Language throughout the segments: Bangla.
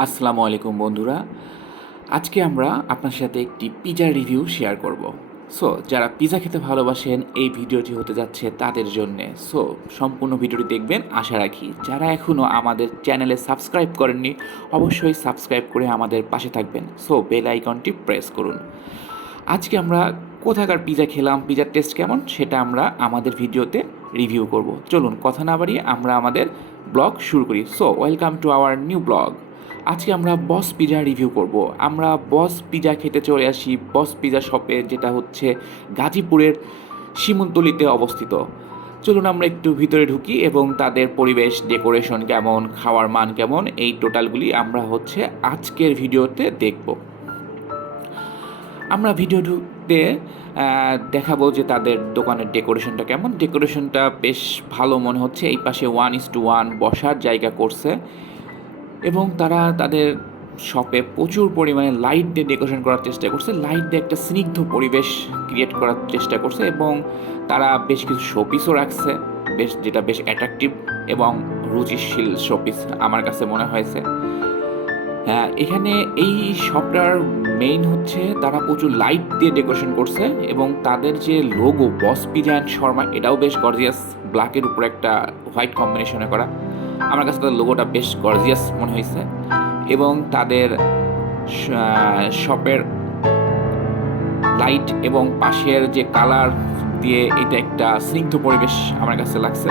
আসসালামু আলাইকুম বন্ধুরা। আজকে আমরা আপনার সাথে একটি পিজার রিভিউ শেয়ার করব। সো যারা পিজা খেতে ভালোবাসেন এই ভিডিওটি হতে যাচ্ছে তাদের জন্যে। সো সম্পূর্ণ ভিডিওটি দেখবেন আশা রাখি। যারা এখনও আমাদের চ্যানেলে সাবস্ক্রাইব করেননি অবশ্যই সাবস্ক্রাইব করে আমাদের পাশে থাকবেন। সো বেল আইকনটি প্রেস করুন। আজকে আমরা কোথাকার পিজা খেলাম, পিজার টেস্ট কেমন সেটা আমরা আমাদের ভিডিওতে রিভিউ করব। চলুন কথা না বাড়িয়ে আমরা আমাদের ব্লগ শুরু করি। So welcome to our new blog. আজকে আমরা বস পিজা রিভিউ করব। আমরা বস পিজা খেতে চলে আসি বস পিজা শপে, যেটা হচ্ছে গাজীপুরের শিমুলতলিতে অবস্থিত। চলুন আমরা একটু ভিতরে ঢুকি এবং তাদের পরিবেশ, ডেকোরেশন কেমন, খাওয়ার মান কেমন, এই টোটালগুলি আমরা হচ্ছে আজকের ভিডিওতে দেখব। আমরা ভিডিওতে দেখাবো যে তাদের দোকানের ডেকোরেশনটা কেমন। ডেকোরেশনটা বেশ ভালো মনে হচ্ছে। এই পাশে 1:1 বসার জায়গা করছে এবং তারা তাদের শপে প্রচুর পরিমাণে লাইট দিয়ে ডেকোরেশন করার চেষ্টা করছে, লাইট দিয়ে একটা স্নিগ্ধ পরিবেশ ক্রিয়েট করার চেষ্টা করছে এবং তারা বেশ কিছু শোপিসও রাখছে, যেটা বেশ অ্যাট্রাকটিভ এবং রুচিশীল শোপিস আমার কাছে মনে হয়েছে। হ্যাঁ, এখানে এই শপটার মেইন হচ্ছে তারা প্রচুর লাইট দিয়ে ডেকোরেশন করছে এবং তাদের যে logo boss pizza and Sharma, এটাও বেশ গর্জিয়াস, ব্ল্যাকের উপরে একটা হোয়াইট কম্বিনেশনে করা। আমার কাছে তাদের লোগোটা বেশ গর্জিয়াস মনে হয়েছে এবং তাদের শপের লাইট এবং পাশের যে কালার দিয়ে এটা একটা স্নিগ্ধ পরিবেশ আমার কাছে লাগছে।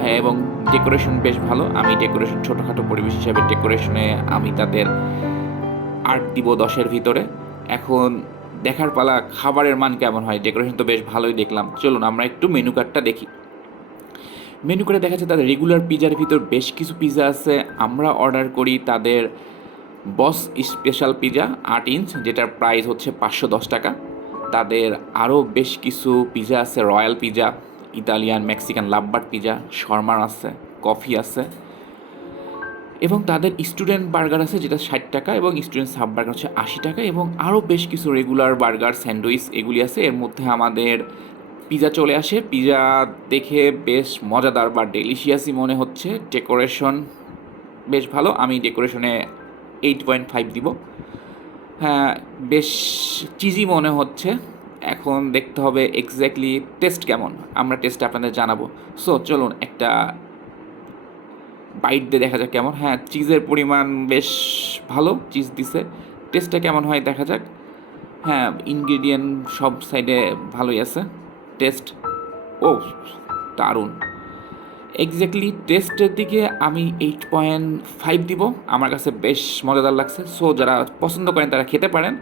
হ্যাঁ, এবং ডেকোরেশন বেশ ভালো। আমি ডেকোরেশন ছোটোখাটো পরিবেশ হিসাবে ডেকোরেশনে আমি তাদের 8 দিব 10-এর ভিতরে। এখন দেখার পালা খাবারের মান কেমন হয়। ডেকোরেশন তো বেশ ভালোই দেখলাম। চলুন আমরা একটু মেনু কার্ডটা দেখি। মেনু কার্ডে দেখা যাচ্ছে তাদের রেগুলার পিজার ভিতর বেশ কিছু পিজা আছে। আমরা অর্ডার করি তাদের বস স্পেশাল পিজা 8 ইঞ্চ, যেটার প্রাইস হচ্ছে 510 টাকা। তাদের আরও বেশ কিছু পিজা আছে, royal pizza, Italian, Mexican, lovebird pizza, শর্মার আছে, কফি আছে এবং তাদের স্টুডেন্ট বার্গার আছে যেটা 60 টাকা এবং স্টুডেন্ট সাব বার্গার হচ্ছে 80 টাকা এবং আরও বেশ কিছু রেগুলার বার্গার, স্যান্ডউইচ এগুলি আছে। এর মধ্যে আমাদের পিজা চলে আসে। পিজা দেখে বেশ মজাদার বা ডেলিশিয়াসই মনে হচ্ছে। ডেকোরেশন বেশ ভালো। আমি ডেকোরেশনে 8.5 দিব। হ্যাঁ, বেশ চিজি মনে হচ্ছে। এখন দেখতে হবে এক্স্যাক্টলি টেস্ট কেমন। আমরা টেস্ট আপনাদের জানাবো। সো চলুন একটা বাইট দিয়ে দেখা যাক কেমন। হ্যাঁ, চিজের পরিমাণ বেশ ভালো, চিজ দিছে। টেস্টটা কেমন হয় দেখা যাক। হ্যাঁ, ইনগ্রিডিয়েন্ট সব সাইডে ভালোই আছে। টেস্ট ও দারুণ। এক্স্যাক্টলি টেস্টের দিকে আমি 8.5 দিব। আমার কাছে বেশ মজাদার লাগছে। সো যারা পছন্দ করেন তারা খেতে পারেন।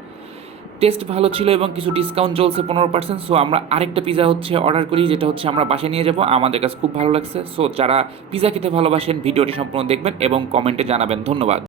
টেস্ট ভালো ছিল এবং কিছু ডিসকাউন্ট চলছে 15%। সো আমরা আরেকটা পিজা হচ্ছে অর্ডার করি, যেটা হচ্ছে আমরা বাসায় নিয়ে যাব। আমাদের কাছে খুব ভালো লাগছে। সো যারা পিজা খেতে ভালোবাসেন ভিডিওটি সম্পূর্ণ দেখবেন এবং কমেন্টে জানাবেন। ধন্যবাদ।